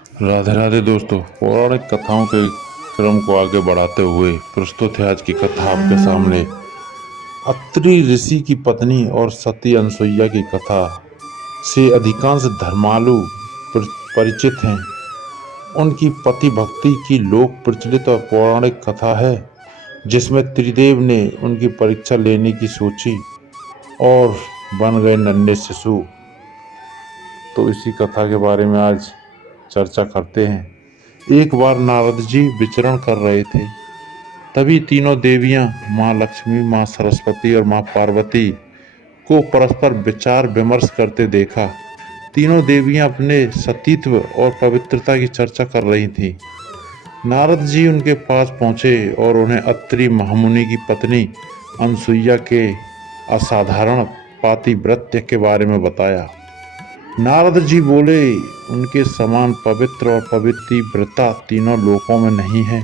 राधे राधे दोस्तों। पौराणिक कथाओं के क्रम को आगे बढ़ाते हुए प्रस्तुत है आज की कथा आपके सामने। अत्रि ऋषि की पत्नी और सती अनसुईया की कथा से अधिकांश धर्मालु परिचित हैं। उनकी पति भक्ति की लोक प्रचलित और पौराणिक कथा है, जिसमें त्रिदेव ने उनकी परीक्षा लेने की सोची और बन गए नन्हे शिशु। तो इसी कथा के बारे में आज चर्चा करते हैं। एक बार नारद जी विचरण कर रहे थे, तभी तीनों देवियां माँ लक्ष्मी, माँ सरस्वती और माँ पार्वती को परस्पर विचार विमर्श करते देखा। तीनों देवियां अपने सतीत्व और पवित्रता की चर्चा कर रही थीं। नारद जी उनके पास पहुंचे और उन्हें अत्रि महामुनि की पत्नी अनसुईया के असाधारण पातिव्रत्य के बारे में बताया। नारद जी बोले, उनके समान पवित्र और पवित्रव्रता तीनों लोकों में नहीं है।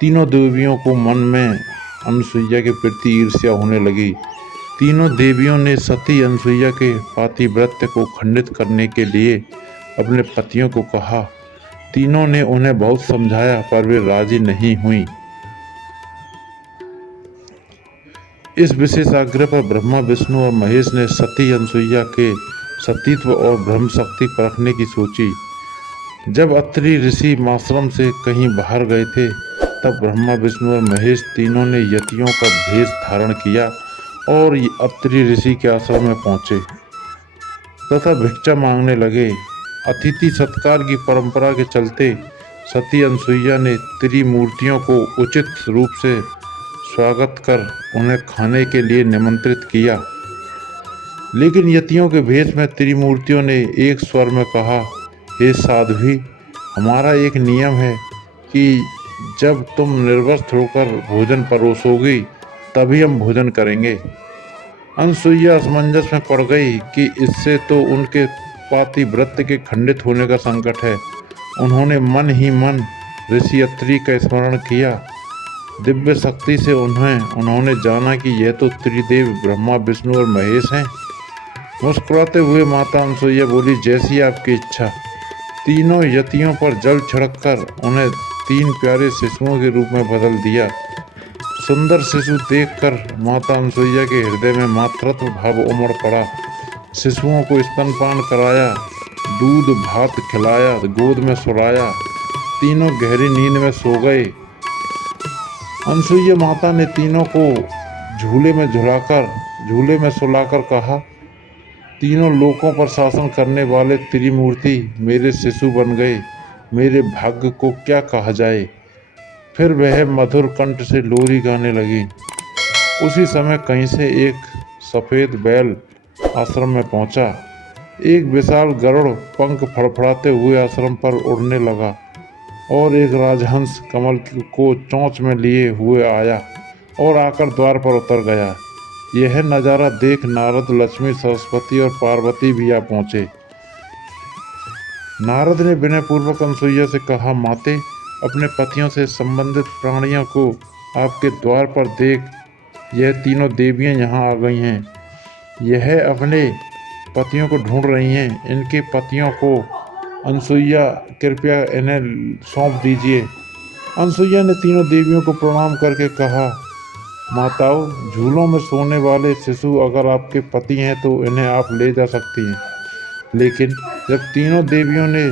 तीनों देवियों को मन में अनसुईया के प्रति ईर्ष्या होने लगी। तीनों देवियों ने सती अनसुईया के पातिव्रत्य को खंडित करने के लिए अपने पतियों को कहा। तीनों ने उन्हें बहुत समझाया, पर वे राजी नहीं हुई। इस विशेष आग्रह पर ब्रह्मा, विष्णु और महेश ने सती अनसुईया के सतीत्व और ब्रह्म शक्ति परखने की सोची। जब अत्रि ऋषि आश्रम से कहीं बाहर गए थे, तब ब्रह्मा, विष्णु और महेश तीनों ने यतियों का भेष धारण किया और अत्रि ऋषि के आश्रम में पहुंचे तथा भिक्षा मांगने लगे। अतिथि सत्कार की परंपरा के चलते सती अनसुईया ने त्रिमूर्तियों को उचित रूप से स्वागत कर उन्हें खाने के लिए निमंत्रित किया। लेकिन यतियों के भेष में त्रिमूर्तियों ने एक स्वर में कहा, हे साध्वी, हमारा एक नियम है कि जब तुम निर्वस्त्र होकर भोजन परोसोगी तभी हम भोजन करेंगे। अनसुईया असमंजस में पड़ गई कि इससे तो उनके पातिव्रत्य के खंडित होने का संकट है। उन्होंने मन ही मन ऋषि अत्रि का स्मरण किया। दिव्य शक्ति से उन्होंने जाना कि यह तो त्रिदेव ब्रह्मा, विष्णु और महेश हैं। मुस्कुराते हुए माता अनसुईया बोली, जैसी आपकी इच्छा। तीनों यतियों पर जल छिड़ककर उन्हें 3 प्यारे शिशुओं के रूप में बदल दिया। सुंदर शिशु देखकर माता अनसुईया के हृदय में मातृत्व भाव उमड़ पड़ा। शिशुओं को स्तनपान कराया, दूध भात खिलाया, गोद में सुलाया। तीनों गहरी नींद में सो गए। अनसुईया माता ने तीनों को झूले में सुलाकर कहा, तीनों लोकों पर शासन करने वाले त्रिमूर्ति मेरे शिशु बन गए। मेरे भाग्य को क्या कहा जाए। फिर वह मधुर कंठ से लोरी गाने लगी। उसी समय कहीं से एक सफ़ेद बैल आश्रम में पहुंचा। एक विशाल गरुड़ पंख फड़फड़ाते हुए आश्रम पर उड़ने लगा और एक राजहंस कमल को चोंच में लिए हुए आया और आकर द्वार पर उतर गया। यह नज़ारा देख नारद, लक्ष्मी, सरस्वती और पार्वती भी आ पहुँचे। नारद ने विनयपूर्वक अनसुईया से कहा, माते, अपने पतियों से संबंधित प्राणियों को आपके द्वार पर देख, यह तीनों देवियां यहाँ आ गई हैं। यह अपने पतियों को ढूंढ रही हैं। इनके पतियों को अनसुईया कृपया इन्हें सौंप दीजिए। अनसुईया ने तीनों देवियों को प्रणाम करके कहा, माताओं, झूलों में सोने वाले शिशु अगर आपके पति हैं तो इन्हें आप ले जा सकती हैं। लेकिन जब तीनों देवियों ने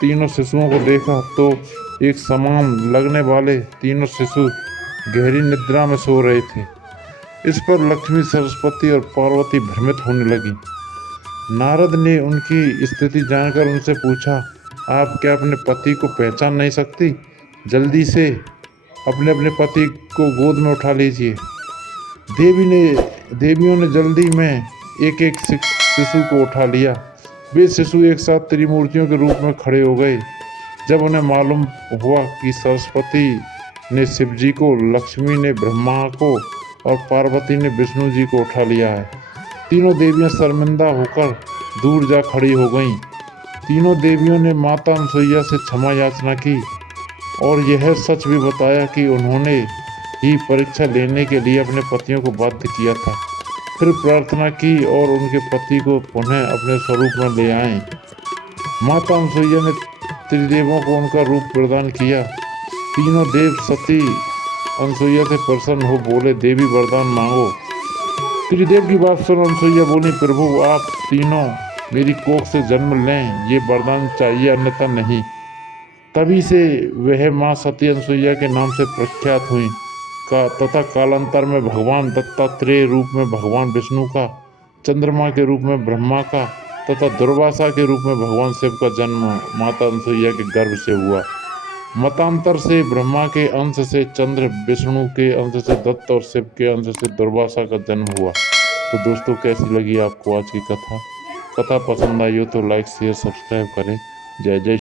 तीनों शिशुओं को देखा तो एक समान लगने वाले तीनों शिशु गहरी निद्रा में सो रहे थे। इस पर लक्ष्मी, सरस्वती और पार्वती भ्रमित होने लगी। नारद ने उनकी स्थिति जानकर उनसे पूछा, आप क्या अपने पति को पहचान नहीं सकती? जल्दी से अपने पति को गोद में उठा लीजिए। देवियों ने जल्दी में एक एक शिशु को उठा लिया। वे शिशु एक साथ त्रिमूर्तियों के रूप में खड़े हो गए। जब उन्हें मालूम हुआ कि सरस्वती ने शिव जी को, लक्ष्मी ने ब्रह्मा को और पार्वती ने विष्णु जी को उठा लिया है, तीनों देवियां शर्मिंदा होकर दूर जा खड़ी हो गईं। तीनों देवियों ने माता अनसुईया से क्षमा याचना की और यह सच भी बताया कि उन्होंने ही परीक्षा लेने के लिए अपने पतियों को बाध्य किया था। फिर प्रार्थना की और उनके पति को पुनः अपने स्वरूप में ले आए। माता अनसुईया ने त्रिदेवों को उनका रूप प्रदान किया। तीनों देव सती अनसुईया से प्रसन्न हो बोले, देवी वरदान मांगो। त्रिदेव की बात सुन अनसुईया बोली, प्रभु आप तीनों मेरी कोख से जन्म लें, ये वरदान चाहिए, अन्यथा नहीं। तभी से वह माँ सती अनसुईया के नाम से प्रख्यात हुई तथा कालांतर में भगवान दत्तात्रेय रूप में भगवान विष्णु का, चंद्रमा के रूप में ब्रह्मा का तथा दुर्वासा के रूप में भगवान शिव का जन्म माता अनसुईया के गर्भ से हुआ। मतांतर से ब्रह्मा के अंश से चंद्र, विष्णु के अंश से दत्त और शिव के अंश से दुर्वासा का जन्म हुआ। तो दोस्तों, कैसी लगी आपको आज की कथा? कथा पसंद आई हो तो लाइक शेयर सब्सक्राइब करें। जय जय